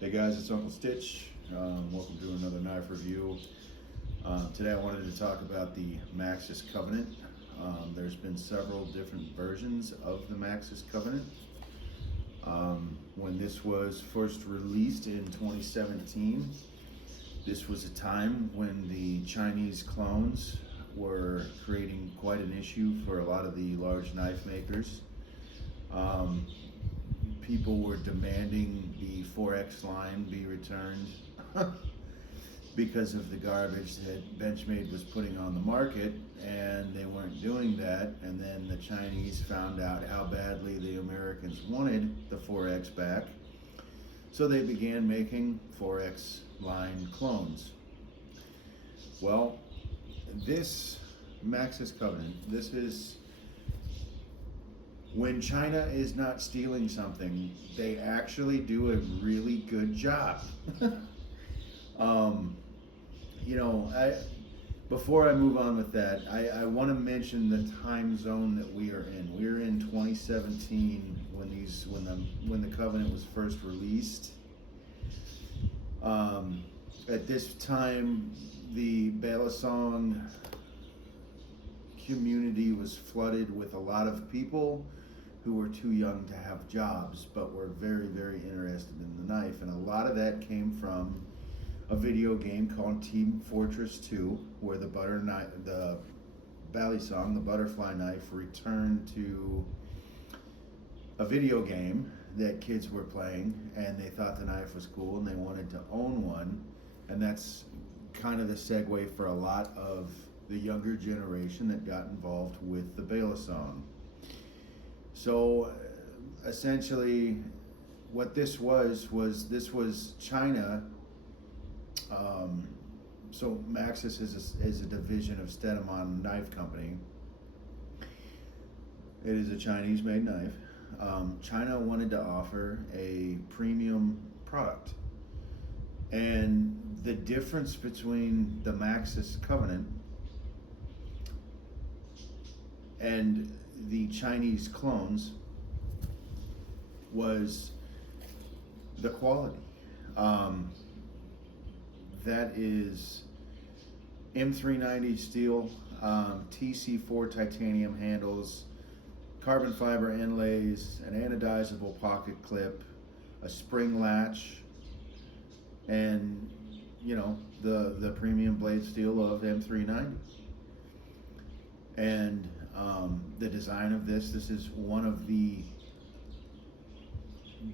Hey guys, it's Uncle Stitch. Welcome to another knife review. Today I wanted to talk about the Maxace Covenant. There's been several different versions of the Maxace Covenant. When this was first released in 2017, this was a time when the Chinese clones were creating quite an issue for a lot of the large knife makers. People were demanding the 4X line be returned because of the garbage that Benchmade was putting on the market, and they weren't doing that. And then the Chinese found out how badly the Americans wanted the 4X back, so they began making 4X line clones. Well, this Maxace Covenant, this is when China is not stealing something, they actually do a really good job. Before I move on with that, I want to mention the time zone that we are in. We're in 2017 when the Covenant was first released. At this time, the Balisong community was flooded with a lot of people who were too young to have jobs, but were very, very interested in the knife. And a lot of that came from a video game called Team Fortress 2, where the Balisong, the butterfly knife, returned to a video game that kids were playing, and they thought the knife was cool and they wanted to own one. And that's kind of the segue for a lot of the younger generation that got involved with the Balisong. So essentially what this was China. So Maxace is a division of Steadman Knife Company. It is a Chinese made knife. China wanted to offer a premium product, and the difference between the Maxace Covenant and the Chinese clones was the quality. That is M390 steel, TC4 titanium handles, carbon fiber inlays, an anodizable pocket clip, a spring latch, and the premium blade steel of M390. And the design of this is one of the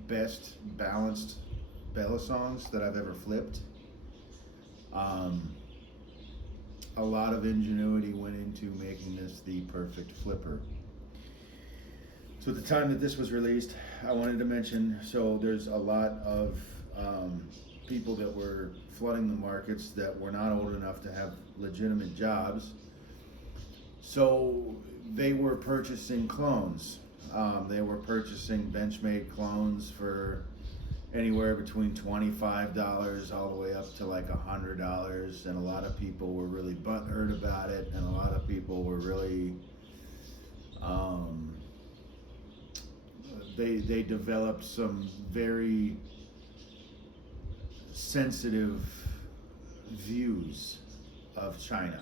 best balanced Balisongs that I've ever flipped. A lot of ingenuity went into making this the perfect flipper. So at the time that this was released, I wanted to mention, so there's a lot of people that were flooding the markets that were not old enough to have legitimate jobs. So they were purchasing clones. They were purchasing Benchmade clones for anywhere between $25 all the way up to like $100, and a lot of people were really butthurt about it, and a lot of people were really they developed some very sensitive views of China.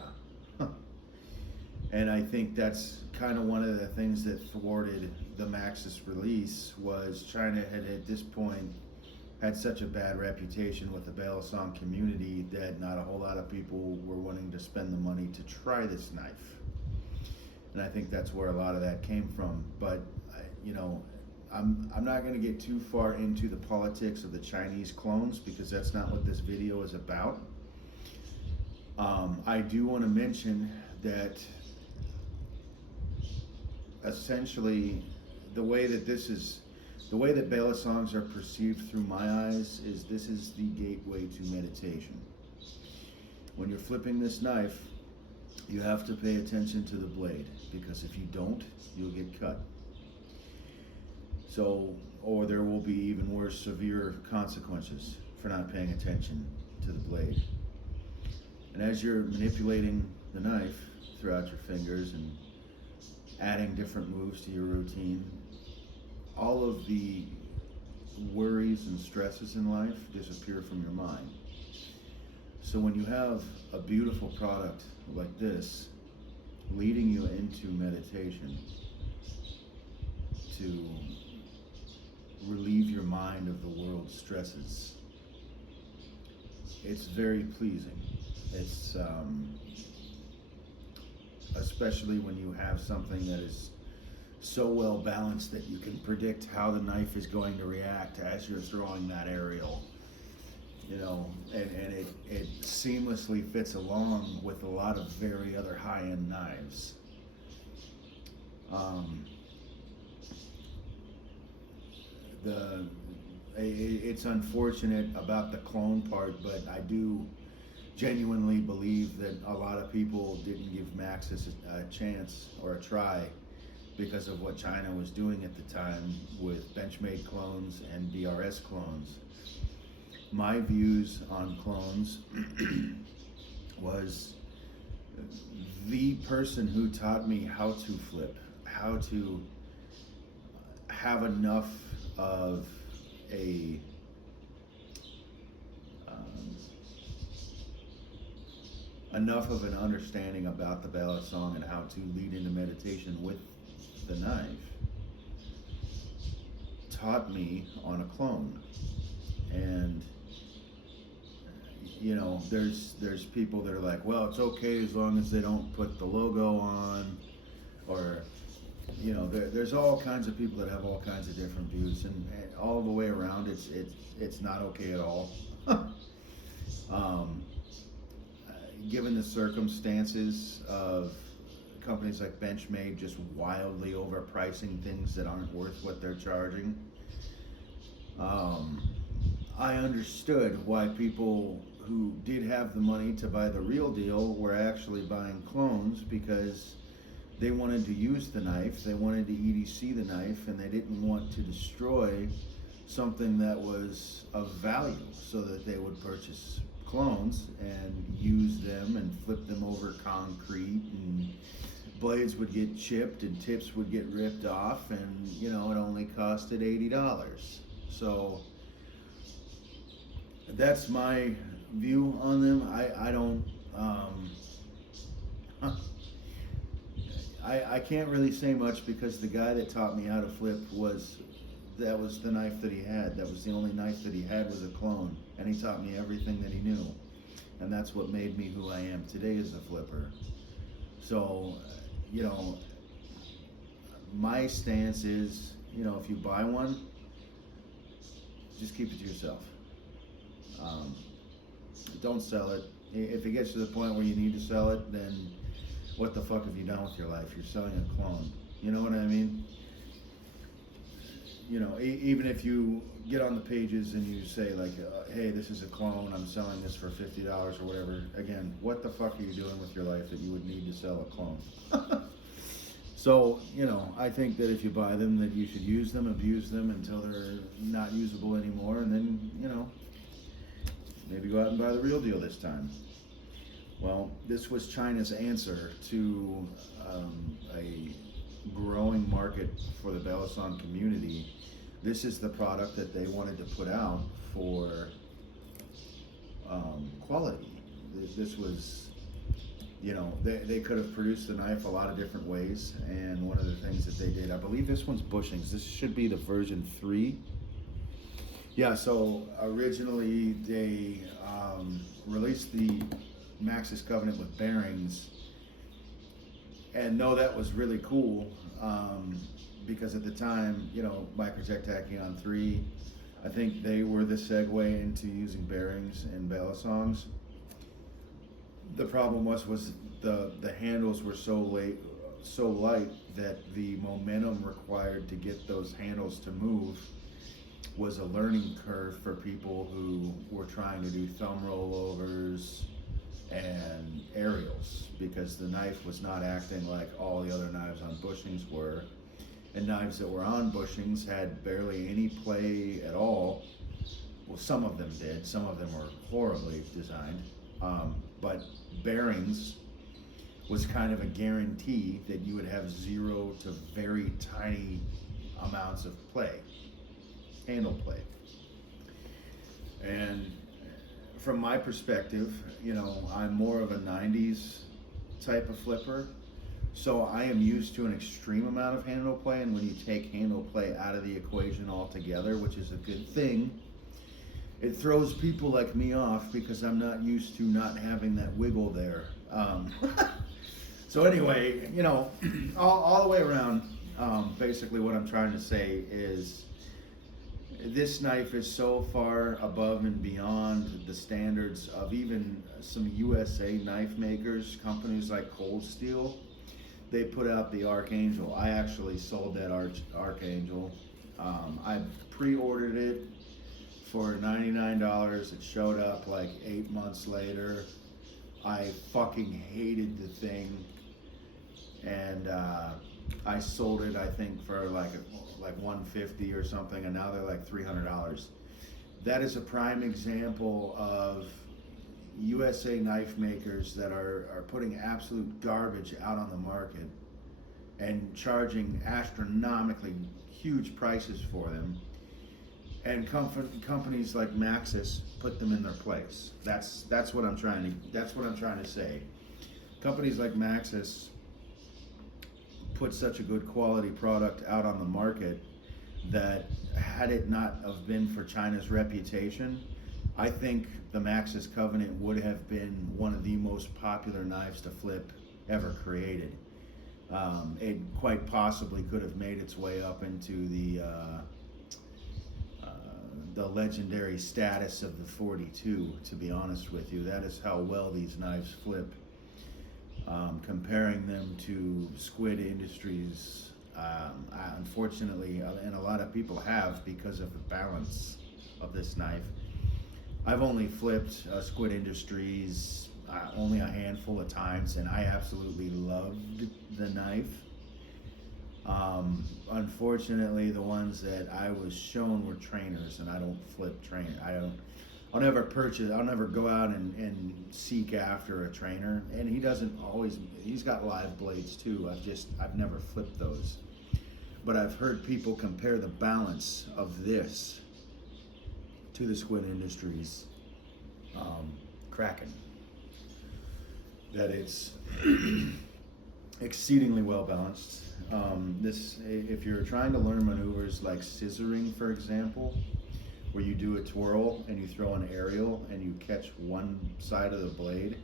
And I think that's kind of one of the things that thwarted the Maxace release, was China had at this point had such a bad reputation with the Balisong community that not a whole lot of people were wanting to spend the money to try this knife. And I think that's where a lot of that came from. But I'm not going to get too far into the politics of the Chinese clones, because that's not what this video is about. I do want to mention that essentially the way that Balisongs are perceived through my eyes is this is the gateway to meditation. When you're flipping this knife, you have to pay attention to the blade, because if you don't, you'll get cut. So, or there will be even worse, severe consequences for not paying attention to the blade. And as you're manipulating the knife throughout your fingers and adding different moves to your routine, all of the worries and stresses in life disappear from your mind. So when you have a beautiful product like this leading you into meditation to relieve your mind of the world's stresses, it's very pleasing. It's especially when you have something that is so well balanced that you can predict how the knife is going to react as you're throwing that aerial, you know, and it seamlessly fits along with a lot of very other high-end knives. It's unfortunate about the clone part, but I do genuinely believe that a lot of people didn't give Maxace a chance or a try because of what China was doing at the time with Benchmade clones and DRS clones. My views on clones was the person who taught me how to flip, how to have enough of a enough of an understanding about the ballad song and how to lead into meditation with the knife, taught me on a clone. And you know, there's people that are like, well, it's okay as long as they don't put the logo on, or you know, there's all kinds of people that have all kinds of different views, and all the way around, it's not okay at all. Given the circumstances of companies like Benchmade just wildly overpricing things that aren't worth what they're charging, I understood why people who did have the money to buy the real deal were actually buying clones, because they wanted to use the knife, they wanted to EDC the knife, and they didn't want to destroy something that was of value, so that they would purchase clones and use them and flip them over concrete, and blades would get chipped and tips would get ripped off, and you know, it only costed $80. So that's my view on them. I don't I can't really say much, because the guy that taught me how to flip that was the knife that he had. That was the only knife that he had, was a clone, and he taught me everything that he knew, and that's what made me who I am today as a flipper. So, you know, my stance is, you know, if you buy one, just keep it to yourself. Don't sell it. If it gets to the point where you need to sell it, then what the fuck have you done with your life? You're selling a clone. You know what I mean? You know, even if you get on the pages and you say like, hey, this is a clone, I'm selling this for $50 or whatever. Again, what the fuck are you doing with your life that you would need to sell a clone? So, you know, I think that if you buy them, that you should use them, abuse them until they're not usable anymore, and then, you know, maybe go out and buy the real deal this time. Well, this was China's answer to a growing market for the Balisong community. This is the product that they wanted to put out for quality. This was, you know, they could have produced the knife a lot of different ways, and one of the things that they did, I believe this one's bushings. This should be the version 3. Yeah, so originally they released the Maxace Covenant with bearings, and no, that was really cool, because at the time, you know, Microtech Tachyon 3, I think they were the segue into using bearings in Balisongs. The problem was the handles were so light that the momentum required to get those handles to move was a learning curve for people who were trying to do thumb rollovers and aerials, because the knife was not acting like all the other knives on bushings were, and knives that were on bushings had barely any play at all. Well, some of them did, some of them were horribly designed, but bearings was kind of a guarantee that you would have 0 to very tiny amounts of play, handle play. from my perspective, I'm more of a 90s type of flipper. So I am used to an extreme amount of handle play, and when you take handle play out of the equation altogether, which is a good thing, it throws people like me off because I'm not used to not having that wiggle there. So anyway, all the way around, basically what I'm trying to say is this knife is so far above and beyond the standards of even some USA knife makers, companies like Cold Steel. They put out the Archangel. I actually sold that Archangel. I pre-ordered it for $99. It showed up like 8 months later. I fucking hated the thing, and I sold it, I think, for like $150 or something, and now they're like $300. That is a prime example of USA knife makers that are putting absolute garbage out on the market and charging astronomically huge prices for them, and companies like Maxace put them in their place. That's what I'm trying to say. Companies like Maxace put such a good quality product out on the market that had it not have been for China's reputation, I think the Maxace Covenant would have been one of the most popular knives to flip ever created. It quite possibly could have made its way up into the legendary status of the 42, to be honest with you. That is how well these knives flip. Comparing them to Squid Industries, unfortunately, and a lot of people have because of the balance of this knife. I've only flipped Squid Industries only a handful of times, and I absolutely loved the knife. Unfortunately, the ones that I was shown were trainers, and I don't flip trainer. I'll never go out and seek after a trainer, and he's got live blades too. I've never flipped those. But I've heard people compare the balance of this to the Squid Industries Kraken. That it's exceedingly well balanced. If you're trying to learn maneuvers like scissoring, for example, where you do a twirl and you throw an aerial and you catch one side of the blade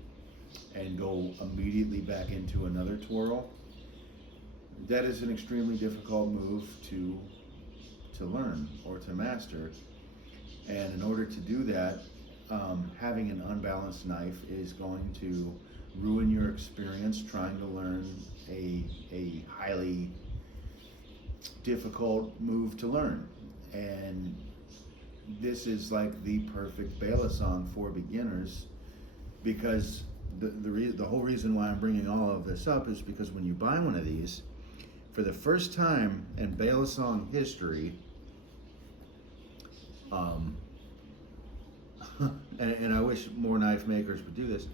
and go immediately back into another twirl, that is an extremely difficult move to learn or to master. And in order to do that, having an unbalanced knife is going to ruin your experience trying to learn a highly difficult move to learn. And this is like the perfect balisong for beginners, because the whole reason why I'm bringing all of this up is because when you buy one of these, for the first time in balisong history, and I wish more knife makers would do this,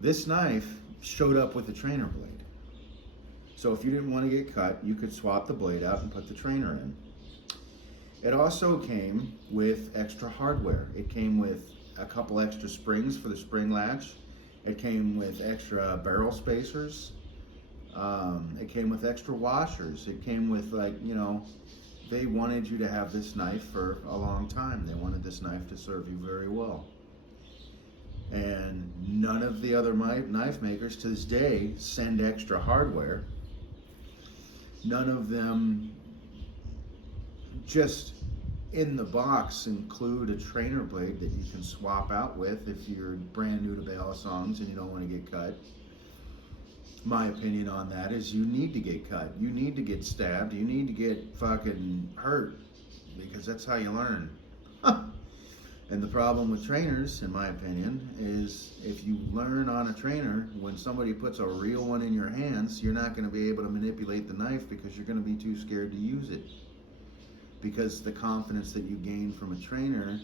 this knife showed up with a trainer blade. So if you didn't want to get cut, you could swap the blade out and put the trainer in. It also came with extra hardware. It came with a couple extra springs for the spring latch. It came with extra barrel spacers. It came with extra washers. It came with, they wanted you to have this knife for a long time. They wanted this knife to serve you very well. And none of the other knife makers to this day send extra hardware. None of them just in the box include a trainer blade that you can swap out with if you're brand new to balisongs and you don't want to get cut. My opinion on that is you need to get cut. You need to get stabbed. You need to get fucking hurt, because that's how you learn. And the problem with trainers, in my opinion, is if you learn on a trainer, when somebody puts a real one in your hands, you're not going to be able to manipulate the knife because you're going to be too scared to use it. Because the confidence that you gain from a trainer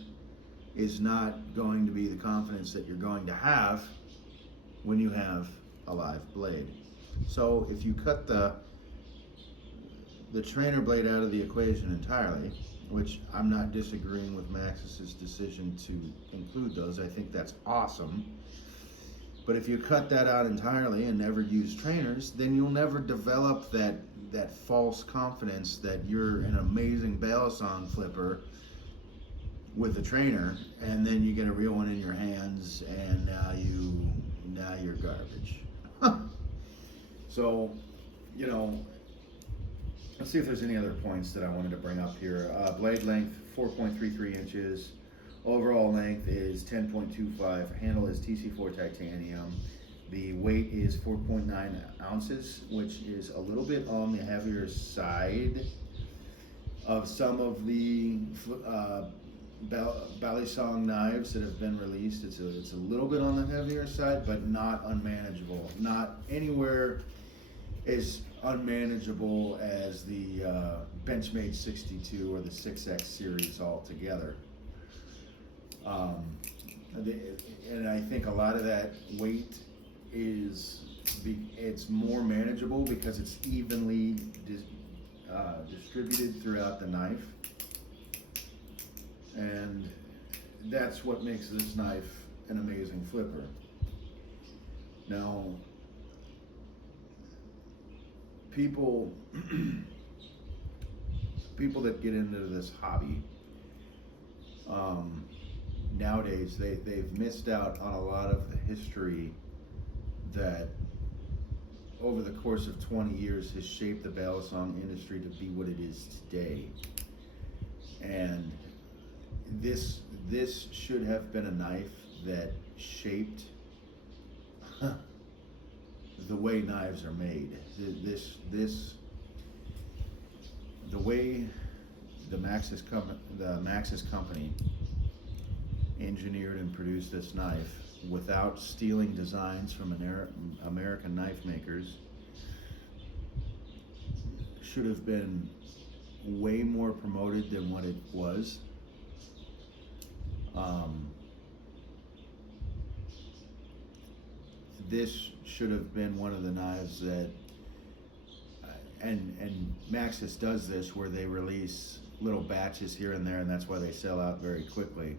is not going to be the confidence that you're going to have when you have a live blade. So if you cut the trainer blade out of the equation entirely, which I'm not disagreeing with Maxace's decision to include those. I think that's awesome. But if you cut that out entirely and never use trainers, then you'll never develop that false confidence that you're an amazing balisong flipper with a trainer, and then you get a real one in your hands, and now you're garbage. So, you know, let's see if there's any other points that I wanted to bring up here. Blade length 4.33 inches. Overall length is 10.25. Handle is TC4 titanium. The weight is 4.9 ounces, which is a little bit on the heavier side of some of the balisong knives that have been released. It's a little bit on the heavier side, but not unmanageable. Not anywhere as unmanageable as the Benchmade 62 or the 6X series altogether. And I think a lot of that weight it's more manageable because it's evenly distributed throughout the knife, and that's what makes this knife an amazing flipper. Now, people that get into this hobby nowadays, they've missed out on a lot of the history that over the course of 20 years has shaped the balisong industry to be what it is today. And this should have been a knife that shaped the way knives are made. The way the Maxace company engineered and produced this knife without stealing designs from American knife makers should have been way more promoted than what it was. This should have been one of the knives that, and Maxace does this where they release little batches here and there, and that's why they sell out very quickly.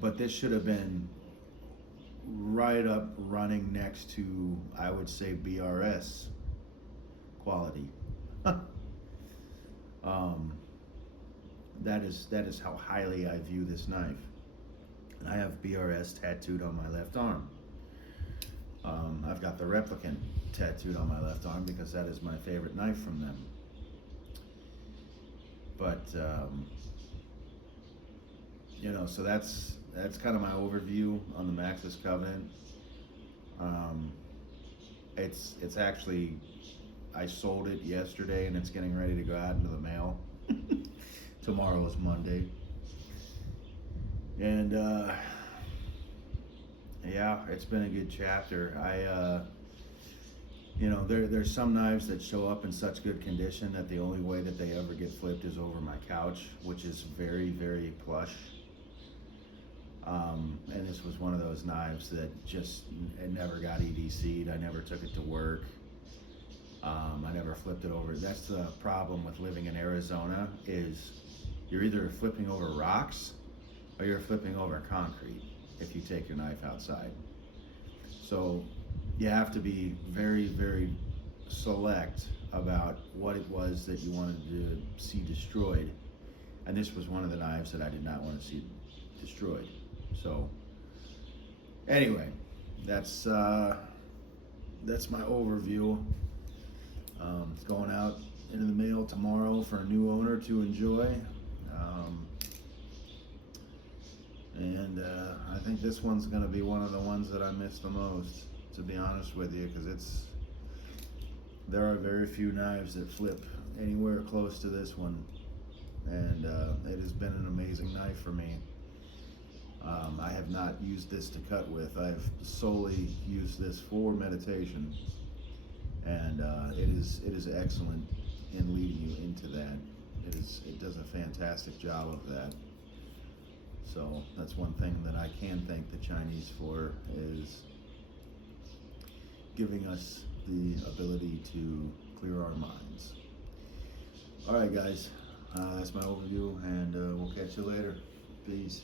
But this should have been right up running next to, I would say, BRS quality. That is how highly I view this knife. And I have BRS tattooed on my left arm. I've got the replicant tattooed on my left arm because that is my favorite knife from them. But you know, so that's kind of my overview on the Maxace Covenant. It's actually, I sold it yesterday and it's getting ready to go out into the mail. Tomorrow is Monday. And yeah, it's been a good chapter. You know, there's some knives that show up in such good condition that the only way that they ever get flipped is over my couch, which is very, very plush. And this was one of those knives that it never got EDC'd. I never took it to work. I never flipped it over. That's the problem with living in Arizona, is you're either flipping over rocks or you're flipping over concrete if you take your knife outside. So you have to be very, very select about what it was that you wanted to see destroyed. And this was one of the knives that I did not want to see destroyed. So anyway, that's my overview. It's going out into the mail tomorrow for a new owner to enjoy. And I think this one's going to be one of the ones that I miss the most, to be honest with you, because there are very few knives that flip anywhere close to this one, and it has been an amazing knife for me. I have not used this to cut with. I've solely used this for meditation, and it is excellent in leading you into that. It does a fantastic job of that. So that's one thing that I can thank the Chinese for, is giving us the ability to clear our minds. All right, guys, That's my overview, and we'll catch you later. Peace.